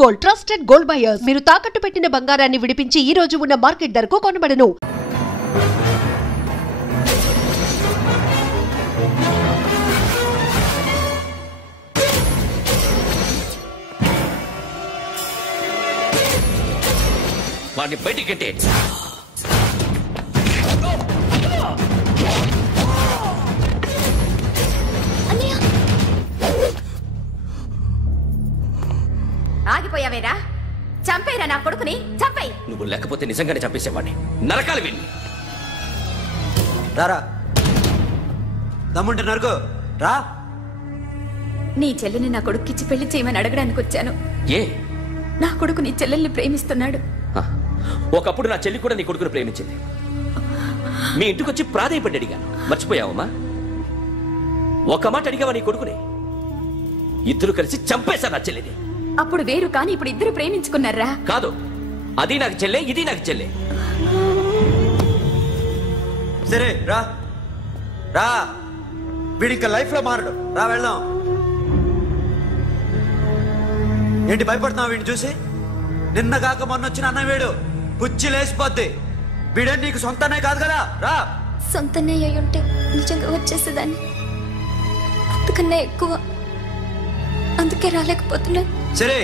Gold trusted gold buyers. మీరు తాకట్టు పెట్టిన బంగారాన్ని విడిపించి ఈ రోజు ఉన్న మార్కెట్ ధరకు కొనబడను. వాడిని బయటికి ఆగిపోయావేరా? చంపేరా నా కొడుకుని, చంపేయ్. నువ్వు లేకపోతే నిజంగానే చంపేసేవాడిని. నరకాలి విని రారా, దమ్ముంటే నరుకు రా. నీ చెల్లిని నా కొడుక్కిచ్చి పెళ్లి చేయమని అడగడానికి వచ్చాను. ఏ? నా కొడుకు నీ చెల్లెల్ని ప్రేమిస్తున్నాడు. ఒకప్పుడు నా చెల్లి కూడా నీ కొడుకును ప్రేమించింది. మీ ఇంటికి వచ్చి ప్రాధాయపడి అడిగాను, మర్చిపోయావమ్మా? ఒక మాట అడిగావా నీ కొడుకుని? ఇద్దరు కలిసి చంపేశారు నా చెల్లిని. అప్పుడు వేరు, కానీ ఇప్పుడు ఇద్దరు ప్రేమించుకున్నారా? కాదు, అది నాకు చెల్లె, ఇది నాకు చెల్లె. సరే రా రా, వీడి ఇంకా లైఫ్ లో మారడు. రా వెళ్దాం. ఏంటి భయపడుతున్నావు వీడిని చూసి? నిన్న కాక మొన్న వచ్చిన అన్న వీడు పుచ్చి లేచిపోద్ది. వీడే నీకు సొంతనే కాదు కదా. రా. సొంతనే అయి ఉంటే నిజంగా వచ్చేసేదాన్ని. అంతకన్నా ఎక్కువ, అందుకే రాలేకపోతున్నా. సరే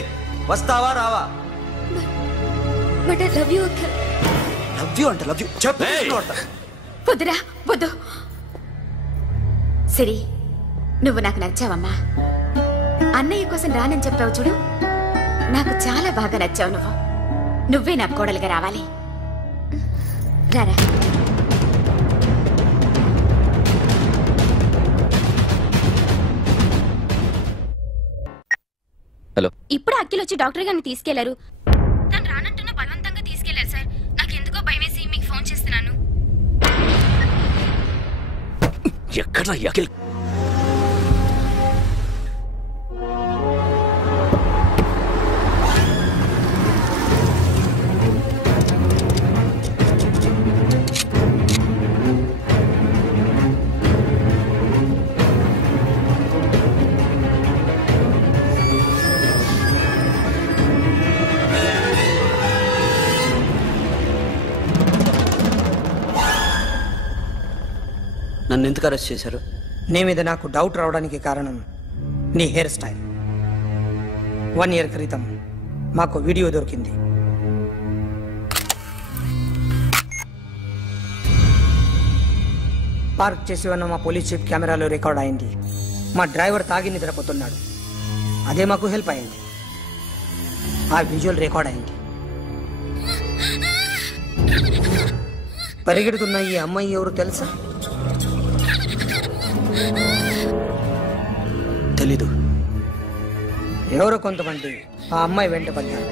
వస్తావా రావా? But I love you Akhil. Love you అంటే లవ్ యూ చెప్పు. వద్దురా, వద్దు. సరే, నువ్వు నాకు నచ్చావమ్మా. అన్నయ్య కోసం రానని చెప్పావు చూడు, నాకు చాలా బాగా నచ్చావు. నువ్వే నా కోడలిగా రావాలి. రారా. హలో. ఇప్పుడు అఖిల్ వచ్చి డాక్టర్ గారిని తీసుకెళ్లారు. తను రానంటున్న బలవంతంగా తీసుకెళ్లారు సార్. నాకు ఎందుకో భయం వేసి మీకు ఫోన్ చేస్తున్నాను. ఎక్కడ అఖిల్? నన్ను ఎందుకు అరెస్ట్ చేశారు? నీ మీద నాకు డౌట్ రావడానికి కారణం నీ హెయిర్ స్టైల్. 1 year క్రితం మాకు వీడియో దొరికింది. పార్క్ చేసి ఉన్న మా పోలీస్ జీప్ కెమెరాలో రికార్డ్ అయింది. మా డ్రైవర్ తాగి నిద్రపోతున్నాడు. అదే మాకు హెల్ప్ అయింది. ఆ విజువల్ రికార్డ్ అయింది. పరిగెడుతున్న ఈ అమ్మాయి ఎవరు తెలుసా? తెలీదు. ఎవరో కొంతమంది ఆ అమ్మాయి వెంట పడ్డారు.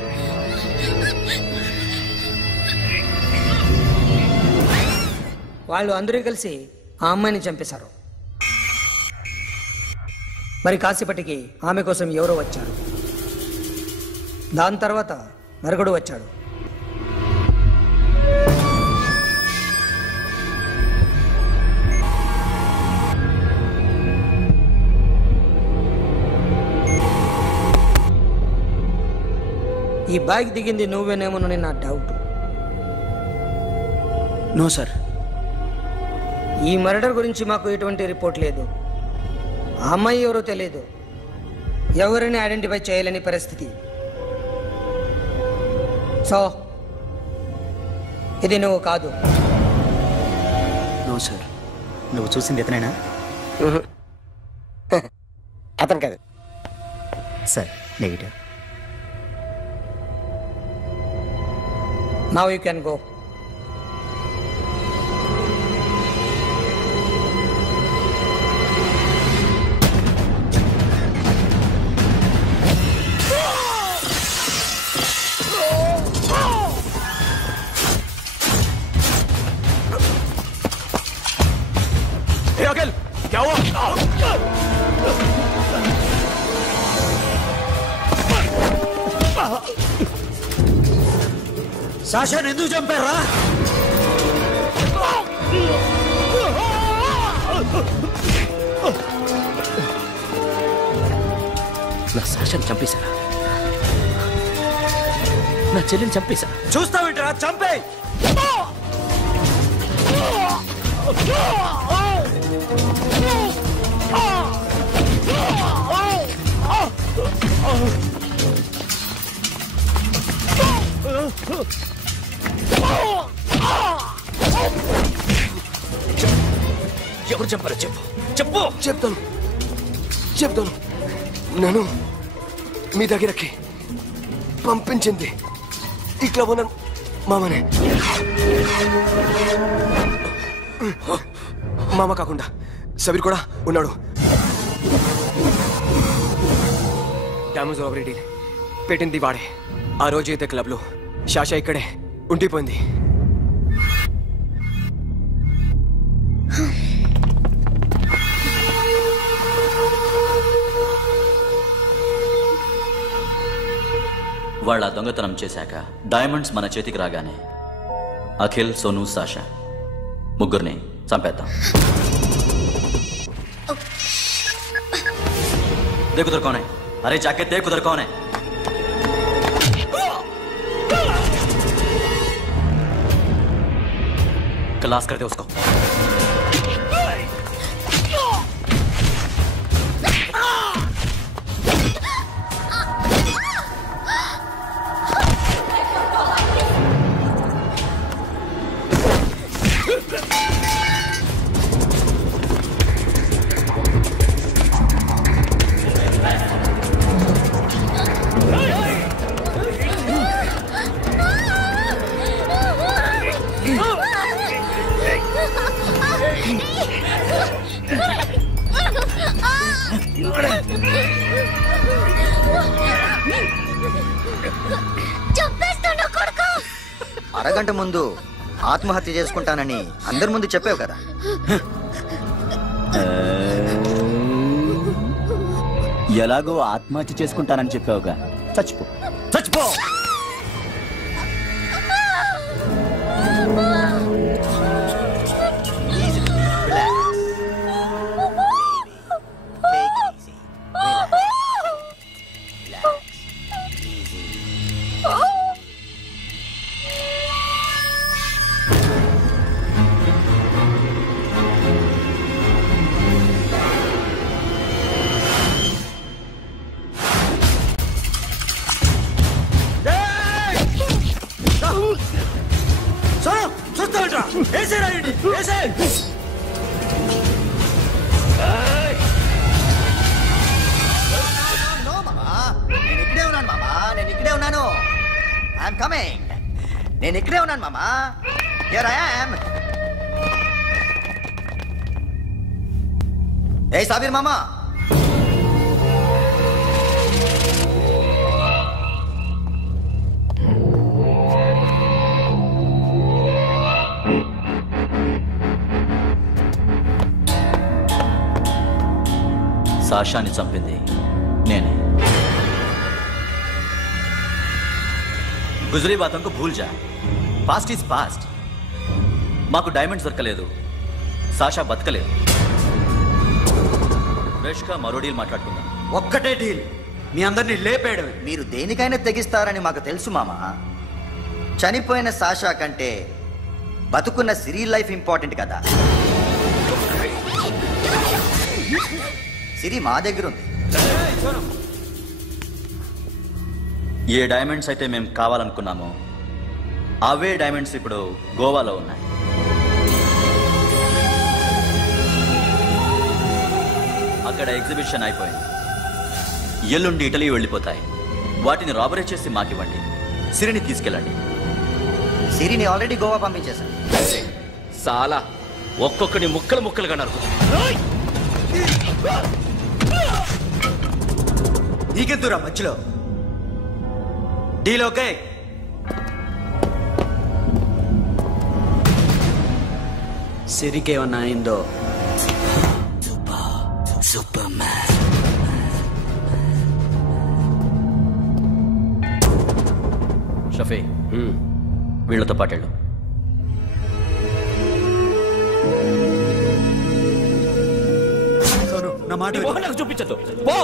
వాళ్ళు అందరూ కలిసి ఆ అమ్మాయిని చంపేశారు. మరి కాసేపటికి ఆమె కోసం ఎవరో వచ్చారు. దాని తర్వాత మరొకడు వచ్చాడు. ఈ బ్యాగ్ దిగింది నువ్వేనేమోనని నా డౌట్. No sir. ఈ మర్డర్ గురించి మాకు ఎటువంటి రిపోర్ట్ లేదు. ఆ అమ్మాయి ఎవరో తెలియదు. ఎవరిని ఐడెంటిఫై చేయలేని పరిస్థితి. సో ఇది నువ్వు కాదు. No sir. నువ్వు చూసింది ఇతనేనా? అతను కాదు sir. Negative. Now you can go. Hey, Akhil, क्या हुआ? సాషాని ఎందుకు చంపారా? నా సాషాని చంపేశారా? నా చెల్లిని చంపేశా. చూస్తావేంట్రా? చంపే. ఎవరు చంపారో చెప్పు. చెప్పు. చెప్తాను. నన్ను మీ దగ్గరకి పంపించింది ఇట్లా ఉన్న మామనే. మామ కాకుండా సబీర్ కూడా ఉన్నాడు. డ్యామేజ్ ఆపరేటింగ్ పెట్టింది వాడే. ఆ రోజు అయితే క్లబ్లో శాషా ఇక్కడే ఉండిపోయింది. వాళ్ళ దొంగతనం చేశాక డైమండ్స్ మన చేతికి రాగానే అఖిల్, సోను, సాషా ముగ్గురిని చంపేద్దాం. देखो उधर कौन है? अरे जाके देख उधर कौन है? क्लास कर दे उसको. అరగంట ముందు ఆత్మహత్య చేసుకుంటానని అందరి ముందు చెప్పావు కదా. ఎలాగో ఆత్మహత్య చేసుకుంటానని చెప్పావుగా, చచ్చిపో. నేను ఇక్కడే ఉన్నాను మామా. Here I am. ఏ సాబీర్ మామా, సాషాని చంపింది నేనే. గుజరీ బాతంకు భూల్ జా. Past is past. మాకు డైమండ్స్ దొరకలేదు, సాషా బతకలేదు. ఫ్రెష్గా మరో డీల్ మాట్లాడుకుందాం. ఒక్కటే డీల్, మీ అందరినీ లేపేయడం. మీరు దేనికైనా తెగిస్తారని మాకు తెలుసు మామా. చనిపోయిన సాషా కంటే బతుకున్న సిరీ లైఫ్ ఇంపార్టెంట్ కదా. సిరి మా దగ్గర ఉంది. ఏ డైమండ్స్ అయితే మేము కావాలనుకున్నామో అవే డైమండ్స్ ఇప్పుడు గోవాలో ఉన్నాయి. అక్కడ ఎగ్జిబిషన్ అయిపోయింది. ఎల్లుండి ఇటలీ వెళ్ళిపోతాయి. వాటిని రాబరీ చేసి మాకివ్వండి. సిరిని తీసుకెళ్ళండి. సిరిని ఆల్రెడీ గోవా పంపించేశాను. సాలా ఒక్కొక్కని ముక్కలు ముక్కలుగా నరుకు. నీకెందురా మధ్యలో? Deal okay? సిరికేమన్నా అయిందో? షఫీ, వీళ్ళతో పాటేళ్ళు. నా మాట నాకు చూపించద్దు. పో.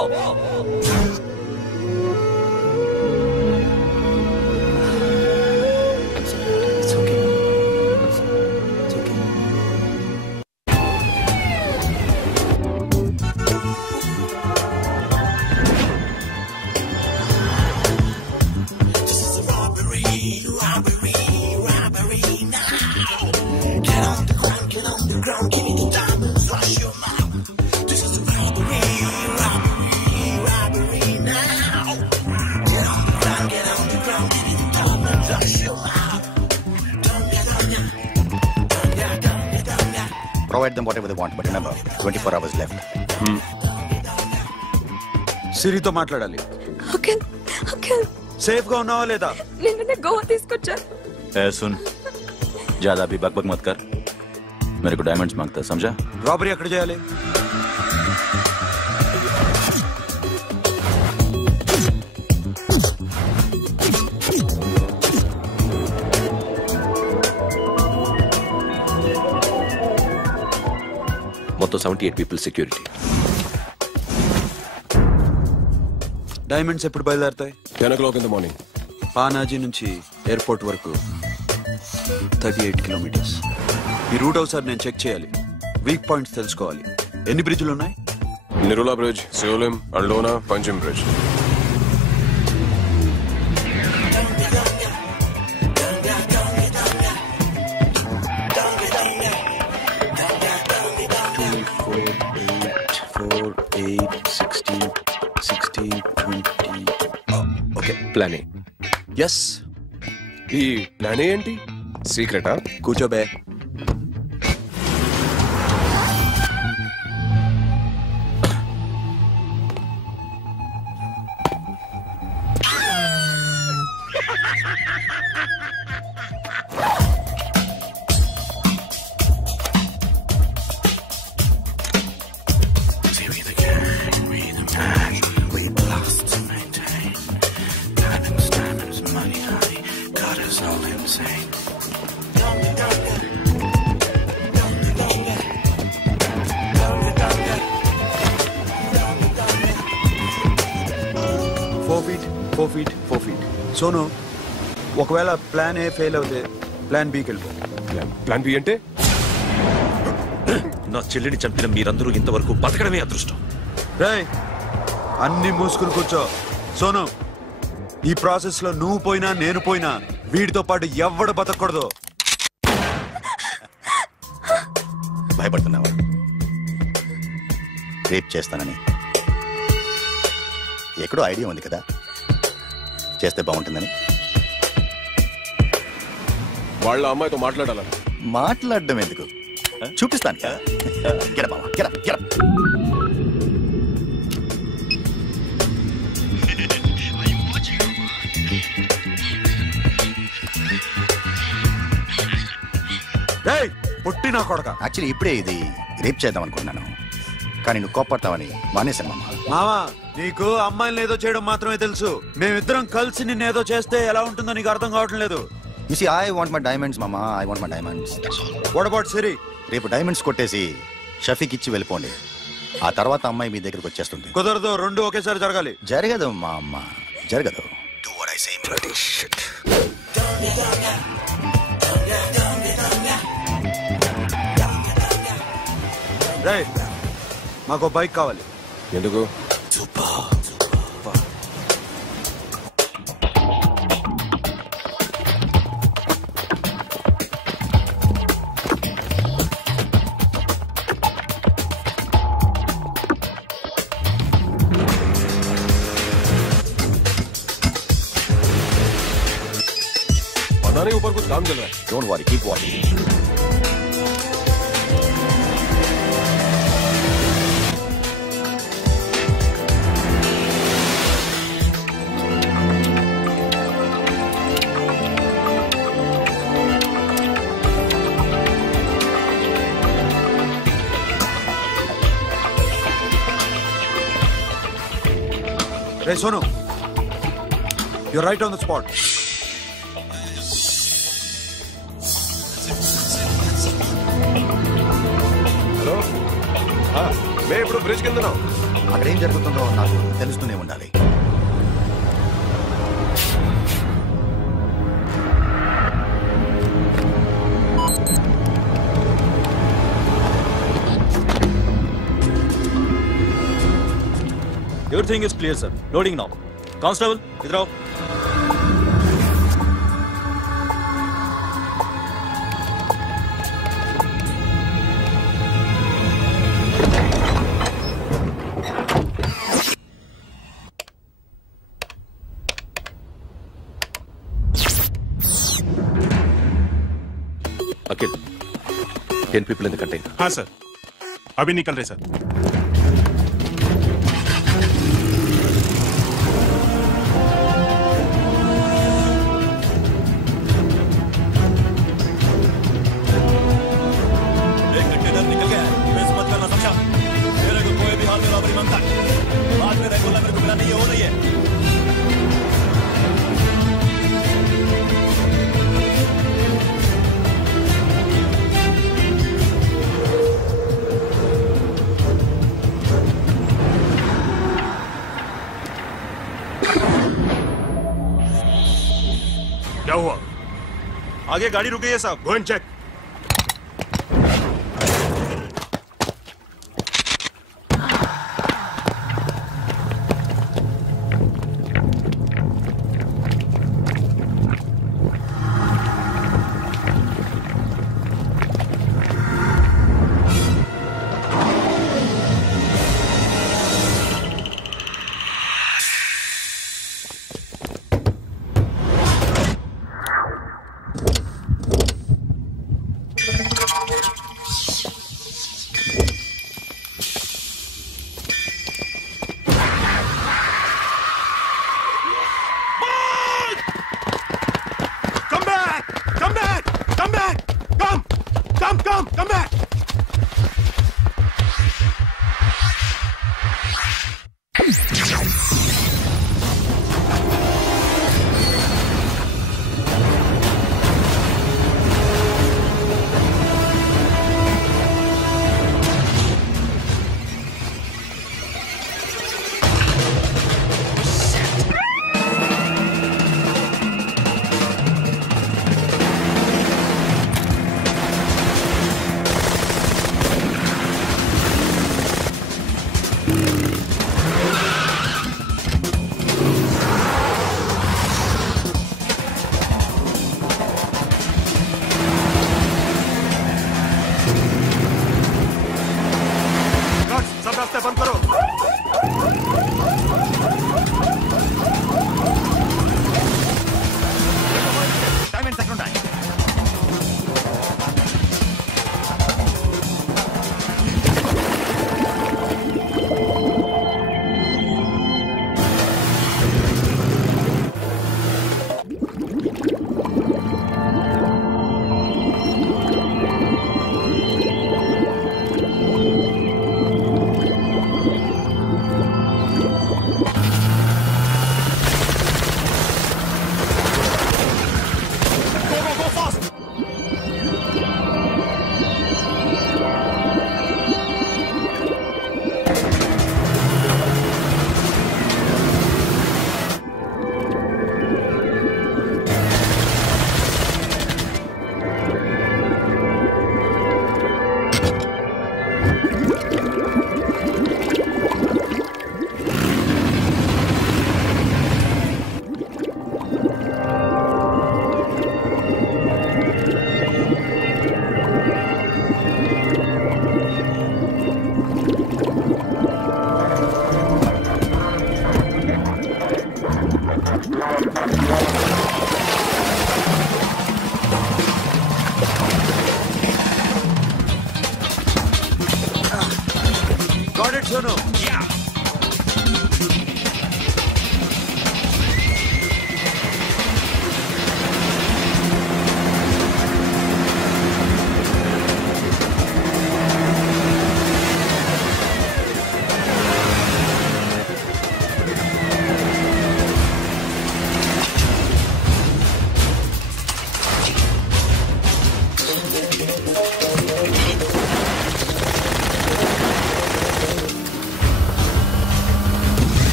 Provide them whatever they want, but remember, 24 hours left. సిరితో మాట్లాడాలి. సేఫ్ గా ఉన్నావా లేదా? నిన్న గోవా తీసుకొచ్చా. सुन, ज्यादा भी बकबक मत कर. मेरे को डायमंड्स मांगता है, समझा? రాబరీ ఎక్కడ చేయాలి? మొత్తం 78 పీపుల్ సెక్యూరిటీ. డైమండ్స్ ఎప్పుడు బయలుదేరుతాయి? 10 o'clock in the morning. Panaji నుంచి ఎయిర్పోర్ట్ వరకు 38 కిలోమీటర్స్. ఈ రూట్ ఒకసారి నేను చెక్ చేయాలి. వీక్ పాయింట్స్ తెలుసుకోవాలి. ఎన్ని బ్రిడ్జ్లు ఉన్నాయి? Nirula Bridge, Seolim, Aldona, Panjim Bridge. Okay, plan A. Yes. ఈ ప్లాన్ ఏంటి? సీక్రెటా? కూర్చోబే. సోను, ఒకవేళ ప్లాన్ ఏ ఫెయిల్ అవుతే ప్లాన్ బికి వెళ్ళిపో. ప్లాన్ బి అంటే? నా చెల్లిని చంపిన మీరందరూ ఇంతవరకు బతకడమే అదృష్టం. రేయ్, అన్ని మూసుకుని కూర్చో. సోను, ఈ ప్రాసెస్ లో నువ్వు పోయినా నేను పోయినా వీడితో పాటు ఎవ్వడు బతకూడదు. భయపడుతున్నావా? రేప్ చేస్తానని ఎక్కడో ఐడియా ఉంది కదా, చేస్తే బాగుంటుందని. వాళ్ళ అమ్మాయితో మాట్లాడాలని. మాట్లాడడం ఎందుకు, చూపిస్తాను. పుట్టి నా కొడక. యాక్చువల్లీ ఇప్పుడే ఇది రేప్ చేద్దాం అనుకున్నాను, కానీ నువ్వు కోప్పడతావని మానేశాను. మామా, నీకు అమ్మాయిని ఏదో చేయడం మాత్రమే తెలుసు. మేమిద్దరం కలిసి నిన్ను ఏదో చేస్తే ఎలా ఉంటుందో నీకు అర్థం కావటం లేదు. You see, I want my diamonds, Mama. I want my diamonds. What about Siri? రేపు డైమండ్స్ కొట్టేసి షఫీక్ ఇచ్చి వెళ్ళిపోండి. ఆ తర్వాత అమ్మాయి మీ దగ్గరకు వచ్చేస్తుంది. కుదరదు, రెండు ఒకేసారి జరగాలి. జరగదు మా అమ్మ, జరగదు. Do what I say, bloody shit. రేయ్, మాకు బైక్ కావాలి. ఎందుకు? ऊपर कुछ काम चल रहा है. Don't worry, keep watching. Hey, Sonu, you're right on the spot. मैं ఇప్పుడు బ్రిడ్జ్ కింద ఉన్నాను. అక్కడ ఏం జరుగుతుందో నాకు తెలుస్తూనే ఉండాలి. Everything is clear, sir. Loading now. Constable, idhar aao. Akhil 10 people in the container. हाँ सर, अभी निकल रहे सर। क्या हुआ? आगे गाड़ी रुक गई है साहब। Go and check.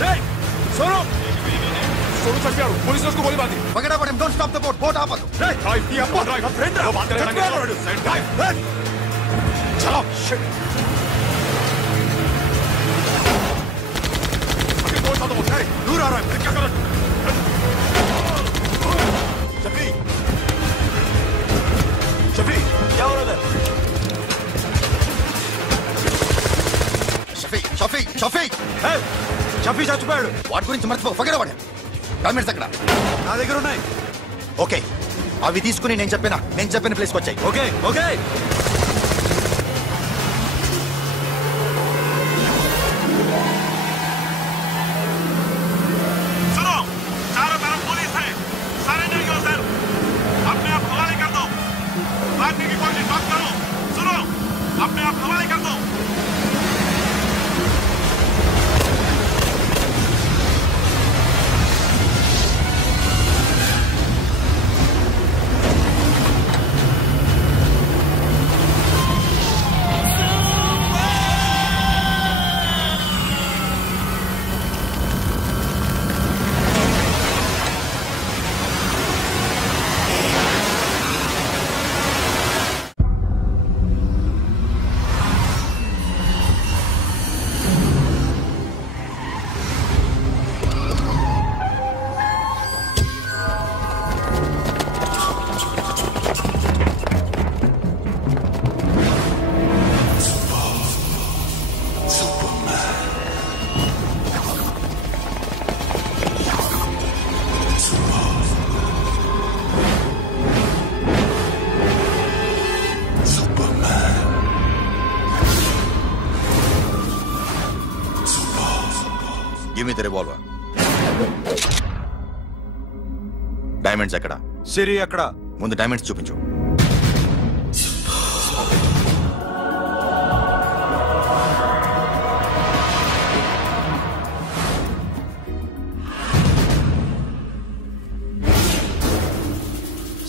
सोनो सोनू चढ़ पुलिस ने उसको गोली मार दी पकड़ा पड़े don't stop the boat boat आप वो बात करेंगे चलो शिट दूर आ रहा है क्या करो शफी शफी क्या हो रहा है షఫీ షఫీ షఫీ షఫీ చచ్చిపోయాడు వాటి గురించి మర్చిపో పగడ పడే డాక్యుమెంట్స్ అక్కడ నా దగ్గర ఉన్నాయి ఓకే అవి తీసుకుని నేను చెప్పిన ప్లేస్కి వచ్చాయి ఓకే ఓకే सुनो चारों तरफ पुलिस है सरेंडर करो सर अपने आप हवाले कर दो भागने की कोशिश मत करो सुनो अपने आप हवाले कर दो డైమండ్స్ ఎక్కడ సిరి ఎక్కడ ముందు డైమండ్స్ చూపించు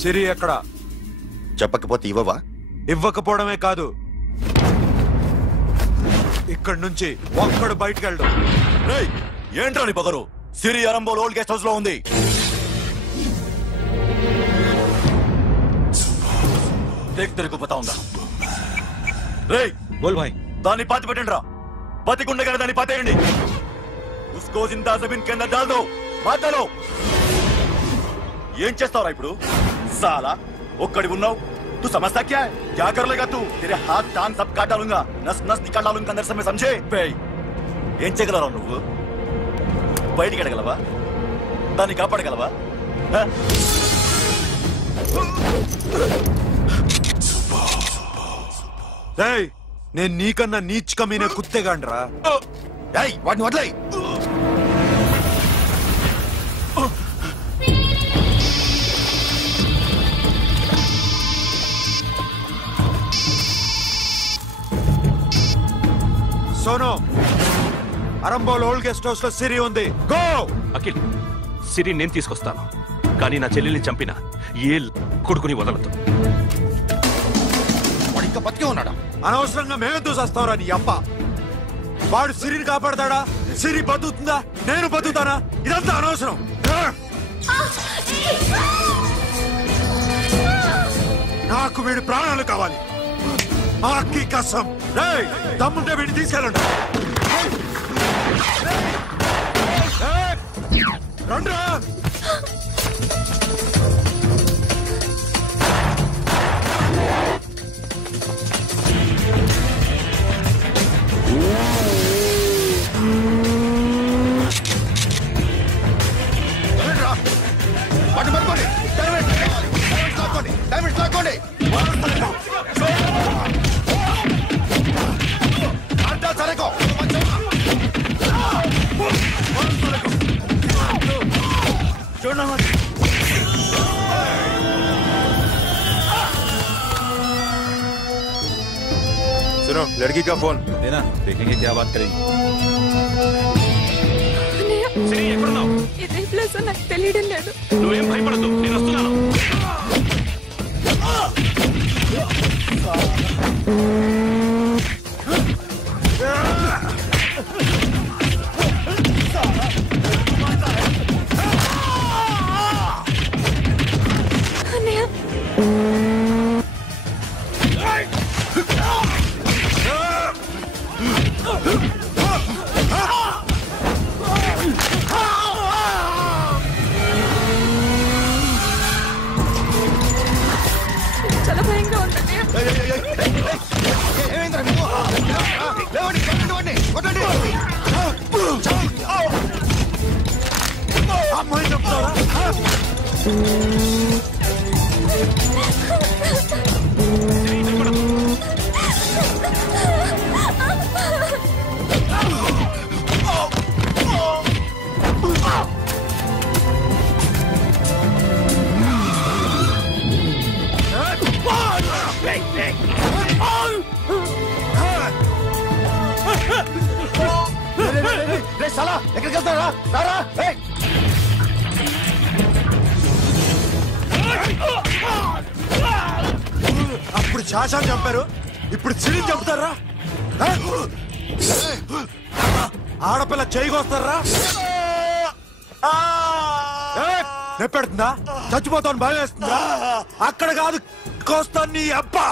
సిరి ఎక్కడ చెప్పకపోతే ఇవ్వవా ఇవ్వకపోవడమే కాదు ఇక్కడి నుంచి ఒక్కడు బయటకు వెళ్ళడు ఏంట్రా నీ పొగరు సిరి అరంబోల్ ఓల్డ్ గెస్ట్ హౌస్ లో ఉంది देख तेरे को बताऊंगा रे बोल भाई दानी पाती పెట్టండి రా పతి గుండె దాన్ని పాతేయండి उसको जिंदा जमीन के अंदर डाल दो मार डालो ఏం చేస్తావురా ఇప్పుడు साला ఒక్కడి ఉన్నావు तू समझता क्या है क्या कर लेगा तू तेरे हाथ टांग सब काट डालूंगा नस नस निकाल डालूंगा अंदर से मैं समझे बे ఏం చేయగలరా నువ్వు బయటికి వెళ్ళగలవా దాన్ని కాపాడగలవా నేను నీకన్నా నీచ్ కమీనే కుత్తేగాండ్రా వాటిని వదిలేయ్ Sono Arambol old guest house లో సిరి ఉంది గో అఖిల్ సిరి నేను తీసుకొస్తాను కానీ నా చెల్లెల్ని చంపిన ఏ కొడుకుని వదలదు ఇంకా బతికే ఉన్నాడా అనవసరంగా మేమెందుకు చేస్తావురా నీ అప్ప వాడు సిరిని కాపాడతాడా సిరి బతుకుతుందా నేను బతుకుతానా ఇదంతా అనవసరం నాకు వీడి ప్రాణాలు కావాలి ఆకి కసం దమ్ముంటే వీడిని తీసుకెళ్ళండి రండ్రా డైమండ్స్ లాక్కోండి అంతా సరేకో सुनो लड़की का फोन देना देखेंगे क्या बात करेंगे ఇదే ప్లేస్ నాకు తెలియడం లేదు నువ్వేం భయపడద్దు నేను వస్తున్నాను साला ఎక్కడికి వెళ్తారా రారా అప్పుడు శాశాన్ని చంపారు ఇప్పుడు సిరిని చంపుతారా ఆడపిల్ల చేయకొస్తారా నెప్పెడుతుందా చచ్చిపోతాను భయం వేస్తుందా అక్కడ కాదు కోస్తాను నీ అబ్బా